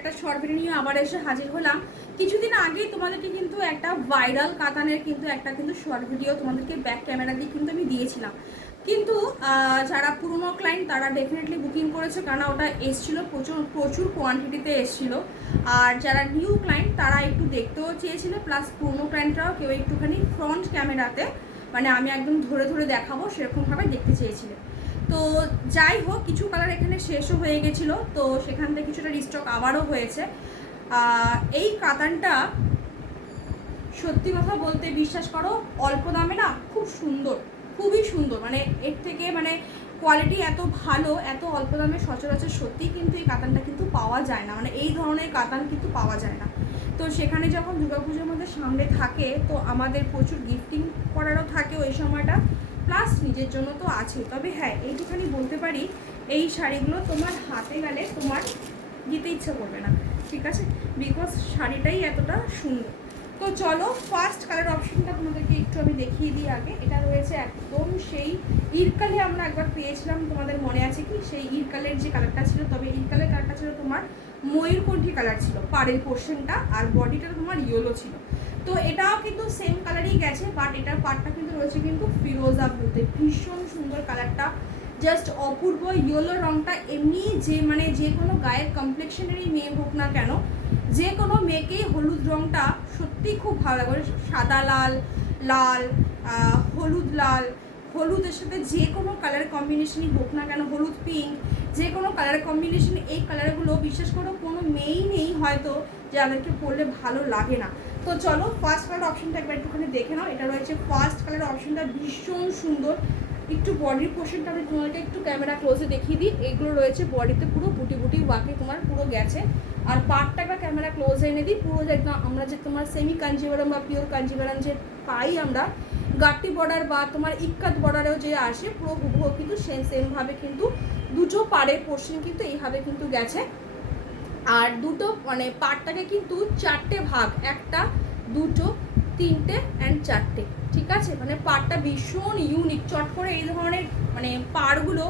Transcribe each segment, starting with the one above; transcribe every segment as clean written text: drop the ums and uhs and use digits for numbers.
একটা short video নিয়ে আবার এসে হাজির হলাম। কিছুদিন আগেই তোমাদেরকে কিন্তু একটা ভাইরাল কাতানের কিন্তু একটা কিন্তু শর্ট ভিডিও তোমাদেরকে ব্যাক ক্যামেরা দিয়ে কিন্তু আমি দিয়েছিলাম। কিন্তু যারা পুরনো ক্লায়েন্ট তারা ডেফিনেটলি বুকিং করেছে, কারণ ওটা এসেছিলো প্রচুর কোয়ান্টিটিতে এসেছিলো। আর যারা নিউ ক্লায়েন্ট তারা একটু দেখতেও চেয়েছিল, প্লাস পুরনো ক্লায়েন্টরাও কেউ একটুখানি ফ্রন্ট ক্যামেরাতে মানে আমি একদম ধরে ধরে দেখাবো সেরকমভাবে দেখতে চেয়েছিলে। তো যাই হোক, কিছু কালার এখানে শেষও হয়ে গেছিলো, তো সেখান থেকে কিছুটা রিস্টক আবারও হয়েছে। এই কাতানটা সত্যি কথা বলতে বিশ্বাস করো অল্প দামে না খুব সুন্দর, খুবই সুন্দর, মানে এর থেকে মানে কোয়ালিটি এত ভালো, এত অল্প দামে সচরাচর সত্যি কিন্তু এই কাতানটা কিন্তু পাওয়া যায় না, মানে এই ধরনের কাতান কিন্তু পাওয়া যায় না। তো সেখানে যখন দুর্গাপুজোর মধ্যে সামনে থাকে তো আমাদের প্রচুর গিফটিং করারও থাকে ওই সময়টা, প্লাস নিজের জন্য তো আছে। তবে হ্যাঁ, এইটুখানি বলতে পারি এই শাড়িগুলো তোমার হাতে গেলে তোমার দিতে ইচ্ছা করবে না, ঠিক আছে, বিকজ শাড়িটাই এতটা সুন্দর। তো চলো ফার্স্ট কালার অপশনটা তোমাদেরকে একটু আমি দেখিয়ে দিই আগে। এটা রয়েছে একদম সেই ইরকালে আমরা একবার পেয়েছিলাম, তোমাদের মনে আছে কি সেই ইরকালের যে কালারটা ছিল, তবে ইরকালের কালারটা ছিল তোমার ময়ূরকণ্ঠী কালার ছিল পাড়ের পোর্শনটা, আর বডিটা তোমার ইয়েলো ছিল। তো এটাও কিন্তু সেম কালারই গেছে, বাট এটার পার্টটা কিন্তু রয়েছে কিন্তু ফিরোজা ব্লুতে, ভীষণ সুন্দর কালারটা, জাস্ট অপূর্ব। ইয়েলো রঙটা এমনি যে মানে যে কোনো গায়ের কমপ্লেক্সনেরই মেয়ে হোক না কেন, যে কোনো মেয়েকেই হলুদ রঙটা সত্যিই খুব ভালো লাগে। সাদা লাল, লাল, হলুদ লাল, হলুদের সাথে যে কোনো কালার কম্বিনেশনই হোক না কেন, হলুদ পিঙ্ক, যে কোনো কালার কম্বিনেশন, এই কালারগুলো বিশ্বাস করো কোনো মেয়েই নেই হয়তো যাদেরকে পরলে ভালো লাগে না। তো চলো ফার্স্ট কালার অপশনটা একবার একটুখানি দেখে নাও। এটা রয়েছে ফার্স্ট কালার অপশনটা, ভীষণ সুন্দর। একটু বডির পোর্শনটা আমি তোমাকে একটু ক্যামেরা ক্লোজে দেখিয়ে দিই। এগুলো রয়েছে বডিতে পুরো বুটি বুটি ওয়াকে তোমার পুরো গেছে। আর পার্টটা একটা ক্যামেরা ক্লোজে এনে দিই, পুরো যে আমরা যে তোমার সেমি কাঞ্জিভারাম বা পিওর কাঞ্জিভারাম যে পাই আমরা গাট্টি বর্ডার বা তোমার ইক্কাত বর্ডারেও যে আসে, পুরো হুবহু কিন্তু সেমভাবে কিন্তু দুটো পাড়ের পোর্শন কিন্তু এইভাবে কিন্তু গেছে। আর দুটো মানে পার্টটাকে কিন্তু চারটে ভাগ, একটা, দুটো, তিনটে অ্যান্ড চারটে, ঠিক আছে, মানে পাড়টা ভীষণ ইউনিক। চট করে এই ধরনের মানে পাড়গুলো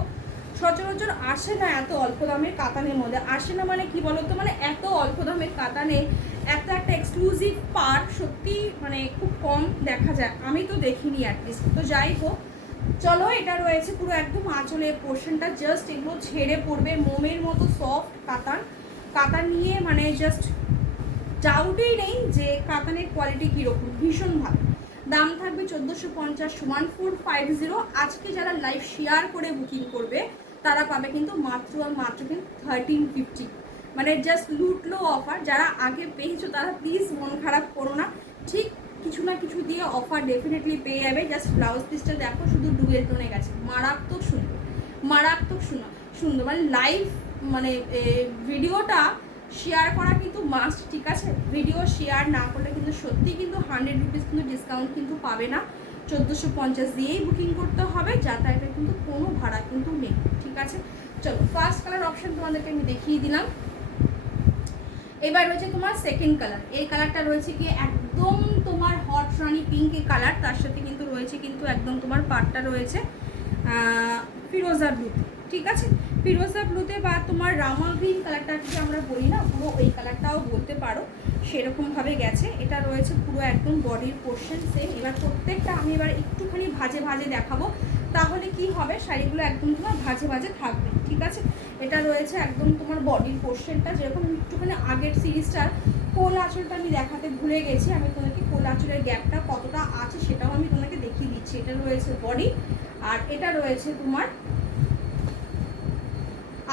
সচরাচর আসে না, এত অল্প দামের কাতানের মধ্যে আসে না। মানে কি বলতো, মানে এত অল্প দামের কাতানে এত একটা এক্সক্লুসিভ পাড় সত্যি মানে খুব কম দেখা যায়, আমি তো দেখিনি অ্যাটলিস্ট। তো যাই হোক, চলো এটা রয়েছে পুরো একদম আঁচলের পোর্শনটা, জাস্ট এগুলো ছেড়ে পড়বে মোমের মতো সফট কাতান। কাতান নিয়ে মানে জাস্ট ডাউটেই নেই যে কাতানের কোয়ালিটি কীরকম, ভীষণ ভালো। দাম থাকবে 1450, 1450। আজকে যারা লাইভ শেয়ার করে বুকিং করবে তারা পাবে কিন্তু মাত্র আর মাত্র কিন্তু 1350, মানে জাস্ট লুটলো অফার। যারা আগে পেয়েছো তারা প্লিজ মন খারাপ করো না, ঠিক কিছু না কিছু দিয়ে অফার ডেফিনেটলি পেয়ে যাবে। জাস্ট ব্লাউজ পিসটা দেখো, শুধু ডুয়েল টোনে গেছে, মারাত্মক সুন্দর, মারাত্মক সুন্দর। মানে লাইভ মানে ভিডিওটা শেয়ার করা কিন্তু মাস্ট, ঠিক আছে, ভিডিও শেয়ার না করলে কিন্তু সত্যি কিন্তু 100 রুপিস কিন্তু ডিসকাউন্ট কিন্তু পাবে না। 1450 দিয়েই বুকিং করতে হবে, যাতায়াতের কিন্তু কোনো ভাড়া কিন্তু নেই, ঠিক আছে। চলো ফার্স্ট কালার অপশন তোমাদেরকে আমি দেখিয়ে দিলাম। এবার রয়েছে তোমার সেকেন্ড কালার। এই কালারটা রয়েছে কি একদম তোমার হট রানি পিঙ্ক কালার, তার সাথে কিন্তু রয়েছে কিন্তু একদম তোমার পাটটা রয়েছে ফিরোজা ব্লুতে, ঠিক আছে, ফিরোজা ব্লুতে বা তোমার রামা গ্রিন কালারটা যদি আমরা বলি না, পুরো ওই কালারটাও বলতে পারো, সেরকমভাবে গেছে। এটা রয়েছে পুরো একদম বডির পোর্শন সেম। এবার প্রত্যেকটা আমি এবার একটুখানি ভাজে ভাজে দেখাবো, তাহলে কি হবে শাড়িগুলো একদম তোমার ভাজে ভাজে থাকবে, ঠিক আছে। এটা রয়েছে একদম তোমার বডির পোর্শনটা, যেরকম একটুখানি আগের সিরিজটার কোল আঁচলটা আমি দেখাতে ভুলে গেছি, আমি তোমাকে কোল আঁচলের গ্যাপটা কতটা আছে সেটাও আমি তোমাকে দেখিয়ে দিচ্ছি। এটা রয়েছে বডি, আর এটা রয়েছে তোমার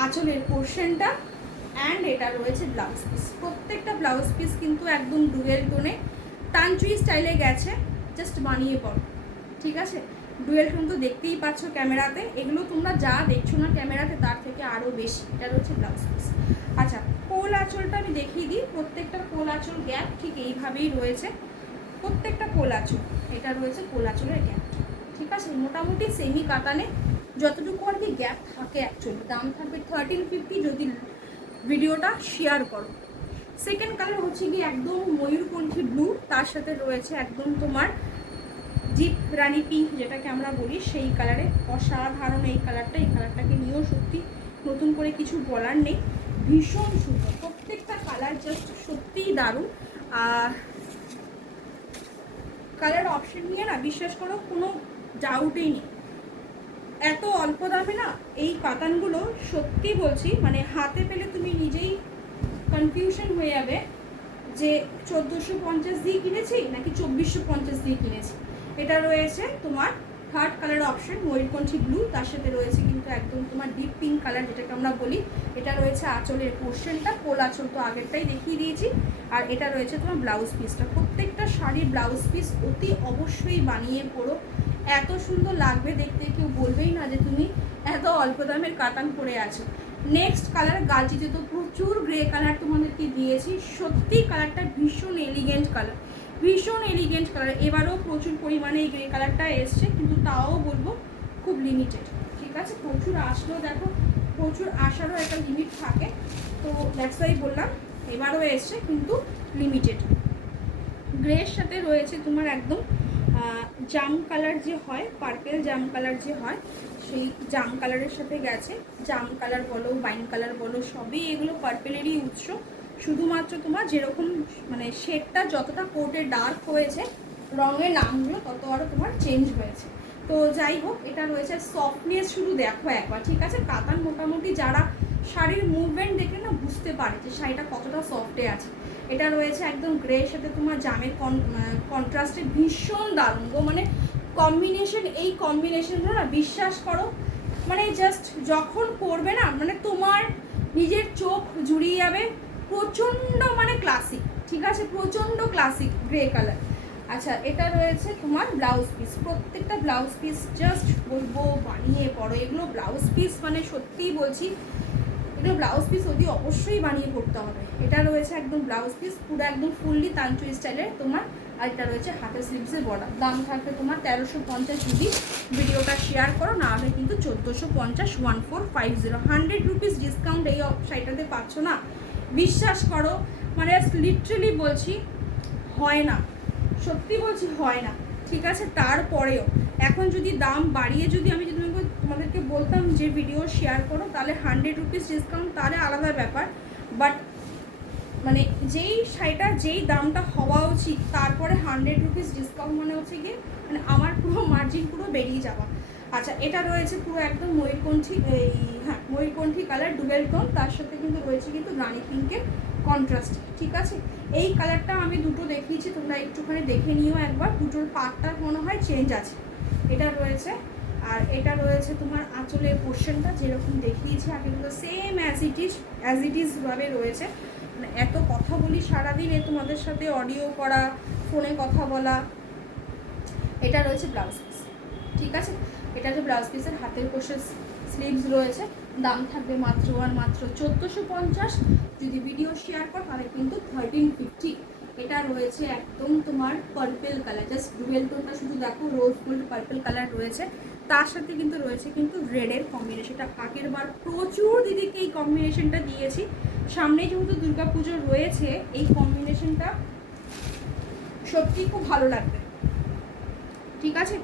আঁচলের পোর্শনটা, অ্যান্ড এটা রয়েছে ব্লাউজ পিস। প্রত্যেকটা ব্লাউজ পিস কিন্তু একদম ডুয়েল টোনে তানচুই স্টাইলে গেছে, জাস্ট বানিয়ে পড়ো, ঠিক আছে। ডুয়েল টোন তো দেখতেই পাচ্ছ ক্যামেরাতে, এগুলো তোমরা যা দেখছো না ক্যামেরাতে তার থেকে আরও বেশি। এটা রয়েছে ব্লাউজ পিস। আচ্ছা, কোল আঁচলটা আমি দেখিয়ে দিই। প্রত্যেকটা কোল আঁচল গ্যাপ ঠিক এইভাবেই রয়েছে, প্রত্যেকটা কোল আঁচল, এটা রয়েছে কোল আঁচলের গ্যাপ, ঠিক আছে। মোটামুটি সেমি কাতানে যতটুকু আর কি গ্যাপ থাকে অ্যাকচুয়ালি। দাম থাকবে 1350 যদি ভিডিওটা শেয়ার করো। সেকেন্ড কালার হচ্ছে কি একদম ময়ূরকণ্ঠী ব্লু, তার সাথে রয়েছে একদম তোমার ডিপ রানি পিঙ্ক যেটাকে আমরা বলি, সেই কালারে অসাধারণ এই কালারটা। এই কালারটাকে নিয়েও সত্যি নতুন করে কিছু বলার নেই, ভীষণ সুন্দর প্রত্যেকটা কালার, জাস্ট সত্যিই দারুণ। আর কালার অপশন নিয়ে না বিশ্বাস করো কোনো ডাউটই নেই, এত অল্প দামে না এই কাতানগুলো সত্যি বলছি মানে হাতে পেলে তুমি নিজেই কনফিউশন হয়ে যাবে যে 1450 দিয়ে কিনেছি নাকি 2450 দিয়ে কিনেছি। এটা রয়েছে তোমার থার্ড কালার অপশন ময়ূরকণ্ঠী ব্লু, তার সাথে রয়েছে কিন্তু একদম তোমার ডিপ পিঙ্ক কালার যেটাকে আমরা বলি। এটা রয়েছে আঁচলের পোর্শনটা, কোল আঁচল তো আগেরটাই দেখিয়ে দিয়েছি। আর এটা রয়েছে তোমার ব্লাউজ পিসটা, প্রত্যেকটা শাড়ির ব্লাউজ পিস অতি অবশ্যই বানিয়ে পড়ো, এত সুন্দর লাগবে দেখতে, কেউ বলবেই না যে তুমি এত অল্প দামের কাতান পরে আছো। নেক্সট কালার গালচিতে তো প্রচুর গ্রে কালার তোমাদেরকে দিয়েছি, সত্যি কালারটা ভীষণ এলিগেন্ট কালার, ভীষণ এলিগেন্ট কালার। এবারও প্রচুর পরিমাণে এই গ্রে কালারটা এসছে, কিন্তু তাও বলবো খুব লিমিটেড, ঠিক আছে। প্রচুর আসলেও দেখো প্রচুর আসারও একটা লিমিট থাকে, তো দ্যাটস ওয়াই বললাম এবারও এসছে কিন্তু লিমিটেড। গ্রের সাথে রয়েছে তোমার একদম জাম কালার যে হয়, পার্পেল জাম কালার যে হয়, সেই জাম কালারের সাথে গেছে। জাম কালার বলো, ওয়াইন কালার বলো, সবই এগুলো পার্পেলেরই উৎস, শুধুমাত্র তোমার যেরকম মানে শেডটা যতটা কোটে ডার্ক হয়েছে রঙের নামগুলো তত আরও তোমার চেঞ্জ হয়েছে। তো যাই হোক, এটা রয়েছে সফটনেস, শুধু দেখো একবার, ঠিক আছে। কাতান মোটামুটি যারা শাড়ির মুভমেন্ট দেখে না বুঝতে পারে যে শাড়িটা কতটা সফটে আছে। এটা রয়েছে একদম গ্রে সাথে তোমার জামের কন্ট্রাস্টে, ভীষণ দারুণ গো, মানে কম্বিনেশন, এই কম্বিনেশনটা না বিশ্বাস করো মানে জাস্ট যখন পরবে না মানে তোমার নিজের চোখ জুড়িয়ে যাবে। প্রচণ্ড মানে ক্লাসিক, ঠিক আছে, প্রচণ্ড ক্লাসিক গ্রে কালার। আচ্ছা, এটা রয়েছে তোমার ব্লাউজ পিস, প্রত্যেকটা ব্লাউজ পিস জাস্ট বলবো বানিয়ে পড়ো, এগুলো ব্লাউজ পিস মানে সত্যিই বলছি এগুলো ব্লাউজ পিস অতি অবশ্যই বানিয়ে পড়তে হবে। এটা রয়েছে একদম ব্লাউজ পিস পুরো একদম ফুললি তাঞ্চু স্টাইলের তোমার। আর এটা রয়েছে হাতের স্লিভসের বর্ডার, দাম থাকবে তোমার 1350, যদি ভিডিওটা শেয়ার করো, না হলে কিন্তু 1450, 1450, 100 রুপিস ডিসকাউন্ট এই শাড়িটাতে পাচ্ছ না, বিশ্বাস করো মানে লিটারেলি বলছি হয় না, সত্যি বলছি হয় না, ঠিক আছে। তারপরেও এখন যদি দাম বাড়িয়ে যদি আমি যদি তোমাদেরকে বলতাম যে ভিডিও শেয়ার করো তাহলে 100 রুপিস ডিসকাউন্ট, তাহলে আলাদা ব্যাপার, বাট মানে যেই শাড়িটা যেই দামটা হওয়া উচিত তারপরে 100 রুপিস ডিসকাউন্ট মানে হচ্ছে গিয়ে মানে আমার পুরো মার্জিন পুরো বেরিয়ে যাওয়া। আচ্ছা, এটা রয়েছে পুরো একদম ময়ূরকণ্ঠী, এই হ্যাঁ ময়ূরকণ্ঠী কালার ডুবেল টোন, তার সাথে কিন্তু রয়েছে কিন্তু রানী পিঙ্কের কন্ট্রাস্ট, ঠিক আছে। এই কালারটা আমি দুটো দেখিয়েছি, তোমরা একটুখানি দেখে নিও একবার, দুটোর পার্টটা মনে হয় চেঞ্জ আছে। এটা রয়েছে, আর এটা রয়েছে তোমার আঁচলের পোর্শনটা যেরকম দেখিয়েছি আগে কিন্তু সেম অ্যাজ ইট ইজ ভাবে রয়েছে। মানে এত কথা বলি সারাদিন, এ তোমাদের সাথে অডিও করা, ফোনে কথা বলা। এটা রয়েছে ব্লাউজ পিস, ঠিক আছে। এটা যে ব্লাউজ পিসের হাতের পোর্শন স্লিভস রয়েছে, দাম থাকবে মাত্র আর মাত্র 1450, যদি ভিডিও শেয়ার কর তাহলে কিন্তু 1350। এটা রয়েছে একদম তোমার পার্পেল কালার, জাস্ট ডুয়েল টোনটা শুধু দেখো, রোজ গোল্ড পার্পেল কালার রয়েছে, তার সাথে কিন্তু রয়েছে কিন্তু রেডের কম্বিনেশনটা। আগের বার প্রচুর দিদিকে এই কম্বিনেশনটা দিয়েছি, সামনে যেহেতু দুর্গাপুজো রয়েছে এই কম্বিনেশনটা সত্যিই খুব ভালো লাগবে, ঠিক আছে,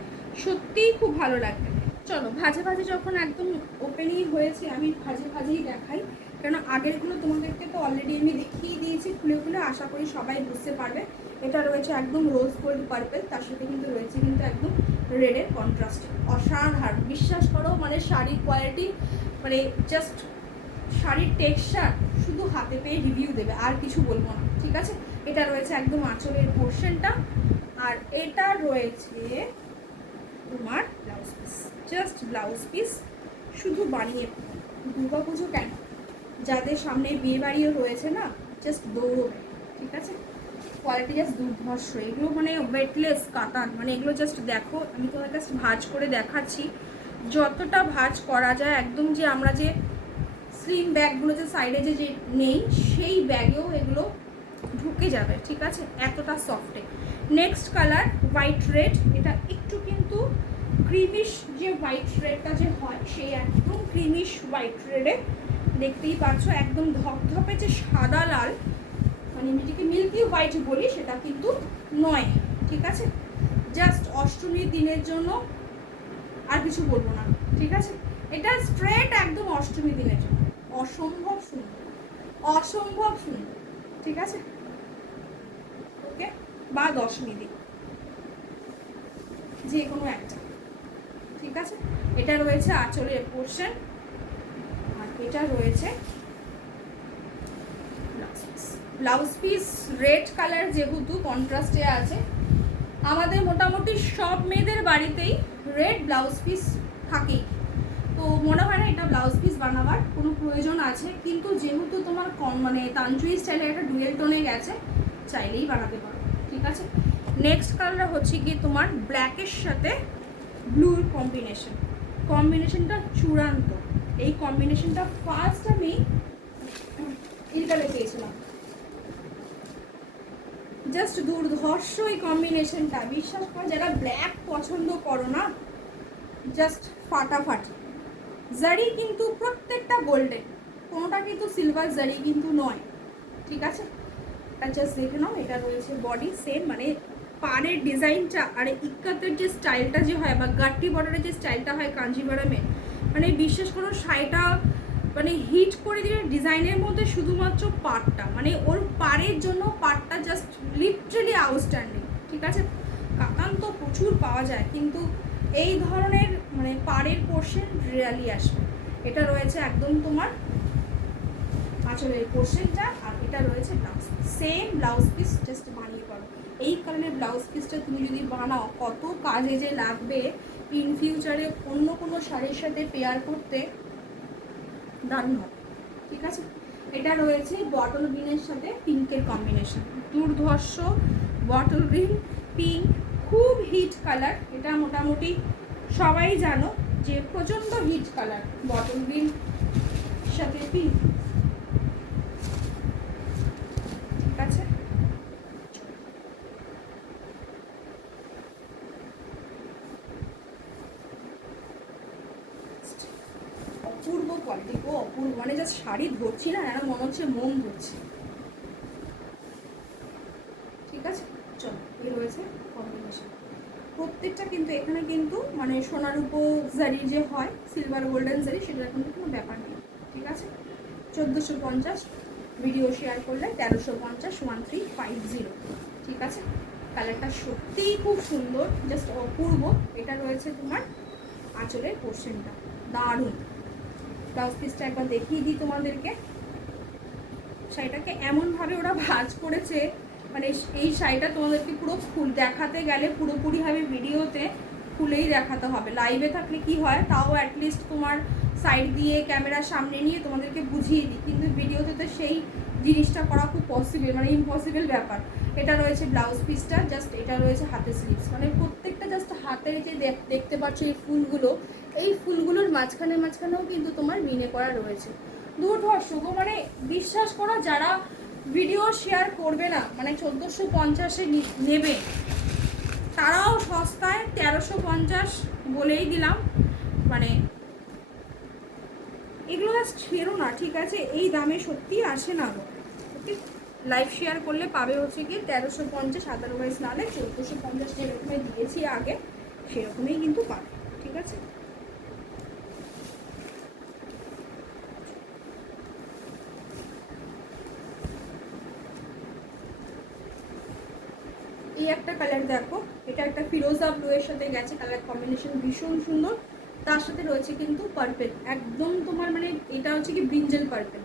সত্যিই খুব ভালো লাগবে। চলো ভাজে ভাজে যখন একদম ওপেনই হয়েছে আমি ভাজে ভাজেই দেখাই, কেন আগেরগুলো তোমাদেরকে তো অলরেডি আমি দেখিয়ে দিয়েছি খুলে খুলে, আশা করি সবাই বুঝতে পারবে। এটা রয়েছে একদম রোজ গোল্ড পার্পেল, তার সাথে কিন্তু রয়েছে কিন্তু একদম রেডের কন্ট্রাস্ট, অসাধারণ বিশ্বাস করো। মানে শাড়ির কোয়ালিটি মানে জাস্ট শাড়ির টেক্সচার শুধু হাতে পেয়ে রিভিউ দেবে, আর কিছু বলবো না, ঠিক আছে। এটা রয়েছে একদম আঁচলের পোর্শনটা, আর এটা রয়েছে তোমার blouse piece, just blouse piece শুধু বানিয়ে। দুর্গাপুজো কেন, যাদের সামনে বিয়ে বাড়িও রয়েছে না, জাস্ট দৌড়বে, ঠিক আছে। কোয়ালিটি জাস্ট দুর্ধর্ষ, এগুলো মানে ওয়েটলেস কাতান, মানে এগুলো জাস্ট দেখো, আমি তোমার কাছে ভাঁজ করে দেখাচ্ছি, যতটা ভাঁজ করা যায় একদম, যে আমরা যে স্লিম ব্যাগগুলো যে সাইডে যে নেই সেই ব্যাগেও এগুলো ঢুকে যাবে, ঠিক আছে, এতটা সফটে। নেক্সট কালার হোয়াইট রেড, এটা একটু কিন্তু ক্রিমিশ, যে হোয়াইট রেডটা যে হয় সেই একদম ক্রিমিশ হোয়াইট রেডে, দেখতেই পাচ্ছ একদম ধপধপে যে সাদা লাল, মানে যেটাকে মিল্কি হোয়াইট বলি সেটা কিন্তু নয়, ঠিক আছে। জাস্ট অষ্টমীর দিনের জন্য, আর কিছু বলবো না, ঠিক আছে। এটা স্ট্রেট একদম অষ্টমী দিনের জন্য, অসম্ভব সুন্দর, অসম্ভব সুন্দর, ঠিক আছে? ওকে, বা দশমী দিন, যে কোনো একটা, ঠিক আছে? এটা রয়েছে আঁচলের পোর্শন, আর এটা রয়েছে ব্লাউজ পিস। রেড কালার যেহেতু কন্ট্রাস্টে আছে, আমাদের মোটামুটি সব মেয়েদের বাড়িতেই রেড ব্লাউজ পিস থাকেই, তো মনে হয় না এটা ব্লাউজ পিস বানাবার কোনো প্রয়োজন আছে, কিন্তু যেহেতু তোমার মানে তানচুই স্টাইলে একটা ডুয়েল টোনে গেছে, চাইলেই বানাতে পারো, ঠিক আছে? নেক্সট কালার হচ্ছে কি তোমার ব্ল্যাকের সাথে ব্লুর কম্বিনেশনটা চূড়ান্ত। এই কম্বিনেশনটা ফার্স্ট আমি ইলকালে পেয়েছিলাম, জাস্ট দুর্ধর্ষ এই কম্বিনেশনটা। বিশ্বাস করো যারা ব্ল্যাক পছন্দ করো না, জাস্ট ফাটাফাটি। জারি কিন্তু প্রত্যেকটা গোল্ডেন, কোনোটা কিন্তু সিলভার জারি কিন্তু নয়, ঠিক আছে? এটা জাস্ট দেখে নাও। এটা রয়েছে বডি সেম, মানে পাড়ের ডিজাইনটা আর ইক্কাতের যে স্টাইলটা যে হয়, বা গাট্টি বর্ডারের যে স্টাইলটা হয় কাঞ্জিভারামে, মানে বিশ্বাস করো শাড়িটা মানে হিট করে দিলে ডিজাইনের মধ্যে শুধুমাত্র পাড়টা, মানে ওর পাড়ের জন্য পাড়টা জাস্ট লিটারালি আউটস্ট্যান্ডিং, ঠিক আছে? কাতান তো প্রচুর পাওয়া যায়, কিন্তু এই ধরনের মানে পাড়ের পোর্শন রিয়ালি আসবে। এটা রয়েছে একদম তোমার আঁচলের পোর্শনটা, আর এটা রয়েছে blouse, same blouse piece, just বানিয়ে করো। এই কারণের ব্লাউজ পিসটা তুমি যদি বানাও, কত কাজে যে লাগবে ইন ফিউচারে অন্য কোনো শাড়ির সাথে পেয়ার করতে, দারুণ হবে, ঠিক আছে? এটা রয়েছে বটল গ্রিনের সাথে পিঙ্কের কম্বিনেশন, দুর্ধর্ষ বটল গ্রিন পিঙ্ক, খুব হিট কালার। এটা মোটামুটি সবাই জানো যে প্রচণ্ড হিট কালার, বটল গ্রিন সাথে পিঙ্ক, ঠিক আছে? অপূর্ব কোয়ালিটি গো, অপূর্ব, মানে জাস্ট শাড়ি ধরছি না, যেন মনে হচ্ছে মন ধরছে, ঠিক আছে? চলো, এই রয়েছে কম্বিনেশন। প্রত্যেকটা কিন্তু এখানে কিন্তু মানে সোনার উপর জারি যে হয়, সিলভার গোল্ডেন জারি, সেটার কিন্তু কোনো ব্যাপার নেই, ঠিক আছে? 1450 ভিডিও শেয়ার করলে 1350 1350, ঠিক আছে? কালারটা সত্যিই খুব সুন্দর, জাস্ট অপূর্ব। এটা রয়েছে তোমার আঁচলের পোর্শনটা, দারুণ। ব্লাউজ পিসটা একবার দেখিয়ে দিই তোমাদেরকে। শাড়িটাকে এমনভাবে ওরা ভাঁজ করেছে, মানে এই শাড়িটা তোমাদেরকে পুরো ফুল দেখাতে গেলে পুরোপুরিভাবে ভিডিওতে খুলেই দেখাতে হবে। লাইভে থাকলে কি হয়, তাও অ্যাটলিস্ট তোমার সাইড দিয়ে ক্যামেরার সামনে নিয়ে তোমাদেরকে বুঝিয়ে দিই, কিন্তু ভিডিওতে তো সেই জিনিসটা করা খুব পসিবল, মানে ইম্পসিবল ব্যাপার। এটা রয়েছে ব্লাউজ পিসটা, জাস্ট এটা রয়েছে হাতের স্লিভস, মানে প্রত্যেকটা জাস্ট হাতের যে দেখতে পাচ্ছ এই ফুলগুলো, এই ফুলগুলোর মাঝখানেও কিন্তু তোমার মিনে করা রয়েছে। দুর্ধর্ষ গো, মানে বিশ্বাস করো যারা ভিডিও শেয়ার করবে না, মানে 1450-এ নেবে, তারাও সস্তায় 1350 বলেই দিলাম। মানে এগুলো জাস্ট ছেড়ো না, ঠিক আছে? এই দামে সত্যি আসে না গো। ওকে, লাইভ শেয়ার করলে পাবে হচ্ছে কি 1350, আদারওয়াইজ নাহলে 1450 যেরকমই দিয়েছি আগে সেরকমই কিন্তু পাবে, ঠিক আছে? এই একটা কালার দেখো, এটা একটা ফিরোজা ব্লু এর সাথে গেছে, কালার কম্বিনেশন ভীষণ সুন্দর। তার সাথে রয়েছে কিন্তু পার্পেল, একদম তোমার মানে এটা হচ্ছে কি ব্রিঞ্জেল পার্পেল,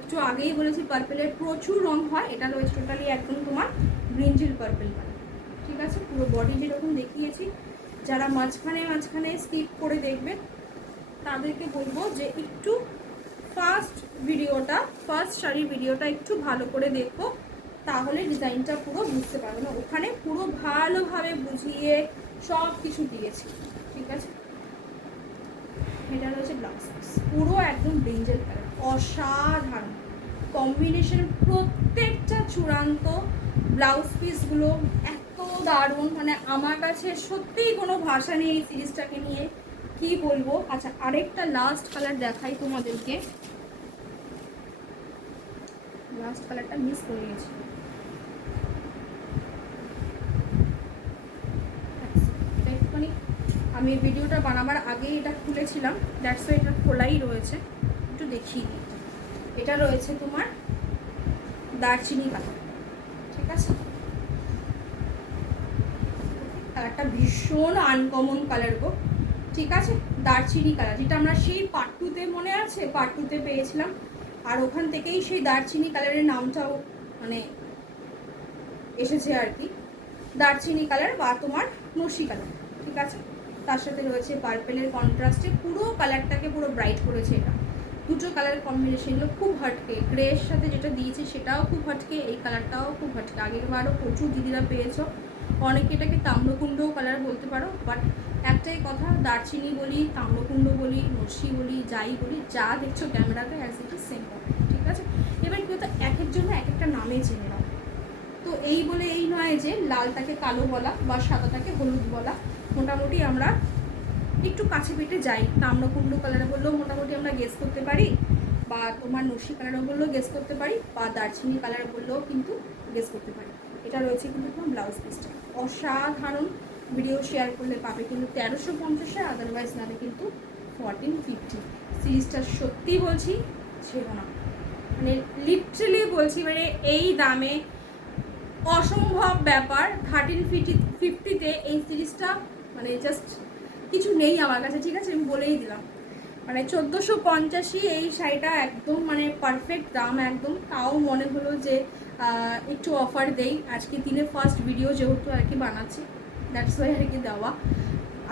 একটু আগেই বলেছি পার্পেলের প্রচুর রং হয়, এটা রয়েছে টোটালি একদম তোমার ব্রিঞ্জেল পার্পেল কালার, ঠিক আছে? পুরো বডি যেরকম দেখিয়েছি, যারা মাঝখানে স্কিপ করে দেখবে তাদেরকে বলবো যে একটু ফার্স্ট শাড়ির ভিডিওটা একটু ভালো করে দেখো, তাহলে ডিজাইনটা পুরো বুঝতে পারবে না। ওখানে পুরো ভালোভাবে বুঝিয়ে সব কিছু দিয়েছি, ঠিক আছে? এটা হচ্ছে ব্লাউজ পিস, পুরো একদম ব্রিঞ্জেল কালার, অসাধারণ কম্বিনেশন, প্রত্যেকটা চূড়ান্ত। ব্লাউজ পিসগুলো এত দারুণ, মানে আমার কাছে সত্যিই কোনো ভাষা নেই এই সিরিজটাকে নিয়ে, কি বলবো। আচ্ছা, আরেকটা লাস্ট কালার দেখাই তোমাদেরকে, লাস্ট কালারটা মিস করে গেছি, এটা একটুখানি আমি ভিডিওটা বানাবার আগেই এটা খুলেছিলাম, দ্যাটস ওয়াই এটা খোলাই রয়েছে, একটু দেখিয়ে দিই। এটা রয়েছে তোমার দারচিনি কালার, ঠিক আছে? কালারটা ভীষণ আনকমন কালার গো, ঠিক আছে? দারচিনি কালার, যেটা আমরা সেই পার্ট 2-তে মনে আছে, পার্ট 2-তে পেয়েছিলাম, আর ওখান থেকেই সেই দারচিনি কালারের নামটাও মানে এসেছে আর কি, দারচিনি কালার বা তোমার নসি কালার, ঠিক আছে? তার সাথে রয়েছে পার্পেলের কন্ট্রাস্টে, পুরো কালারটাকে পুরো ব্রাইট করেছে এটা। দুটো কালারের কম্বিনেশনগুলো খুব হটকে, গ্রের সাথে যেটা দিয়েছে সেটাও খুব হটকে, এই কালারটাও খুব হটকে। আগেরবারও প্রচুর দিদিরা পেয়েছো, অনেকে এটাকে তাম্রকুণ্ডও কালার বলতে পারো, বাট একটাই কথা, দারচিনি বলি, তাম্রকুণ্ড বলি, নসি বলি, যাই বলি, যা দেখছো ক্যামেরাতে অ্যাজ ইট ইজ সেম পাবে, ঠিক আছে? এবার কেউ তো এক এক জন্য এক একটা নামে চেনে নাও, তো এই বলে এই নয় যে লালটাকে কালো বলা বা সাদাটাকে হলুদ বলা। মোটামুটি আমরা একটু কাছে পিঠে যাই, তাম্রকুণ্ড কালার বললেও মোটামুটি আমরা গেস করতে পারি, বা তোমার নসি কালার বললেও গেস করতে পারি, বা দারচিনি কালার বললেও কিন্তু গেস করতে পারি। এটা রয়েছে কিন্তু তোমার ব্লাউজ পিসটা অসাধারণ, ভিডিও শেয়ার করলে পাবে কিন্তু 1350, আদারওয়াইজ নাহলে কিন্তু 1450। সিরিজটা সত্যি বলছি ছিল না, মানে লিটারালি বলছি, মানে এই দামে অসম্ভব ব্যাপার। 1350-তে এই সিরিজটা মানে জাস্ট কিছু নেই আমার কাছে, ঠিক আছে? আমি বলেই দিলাম, মানে 1450 এই শাড়িটা একদম মানে পারফেক্ট দাম একদম। তাও মনে হলো যে একটু অফার দেই, আজকে দিনের ফার্স্ট ভিডিও যেহেতু আর কি বানাচ্ছি, দ্যাটস ওয়াই আর কি দেওয়া।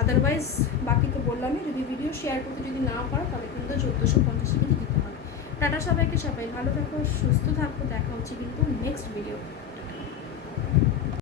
আদারওয়াইজ বাকি তো বললামই, যদি ভিডিও শেয়ার করতে যদি না পারো তাহলে কিন্তু 1450 কিন্তু দিতে হবে। টাটা সবাইকে, সবাই ভালো থাকো, সুস্থ থাকো, দেখা হচ্ছে কিন্তু নেক্সট ভিডিও।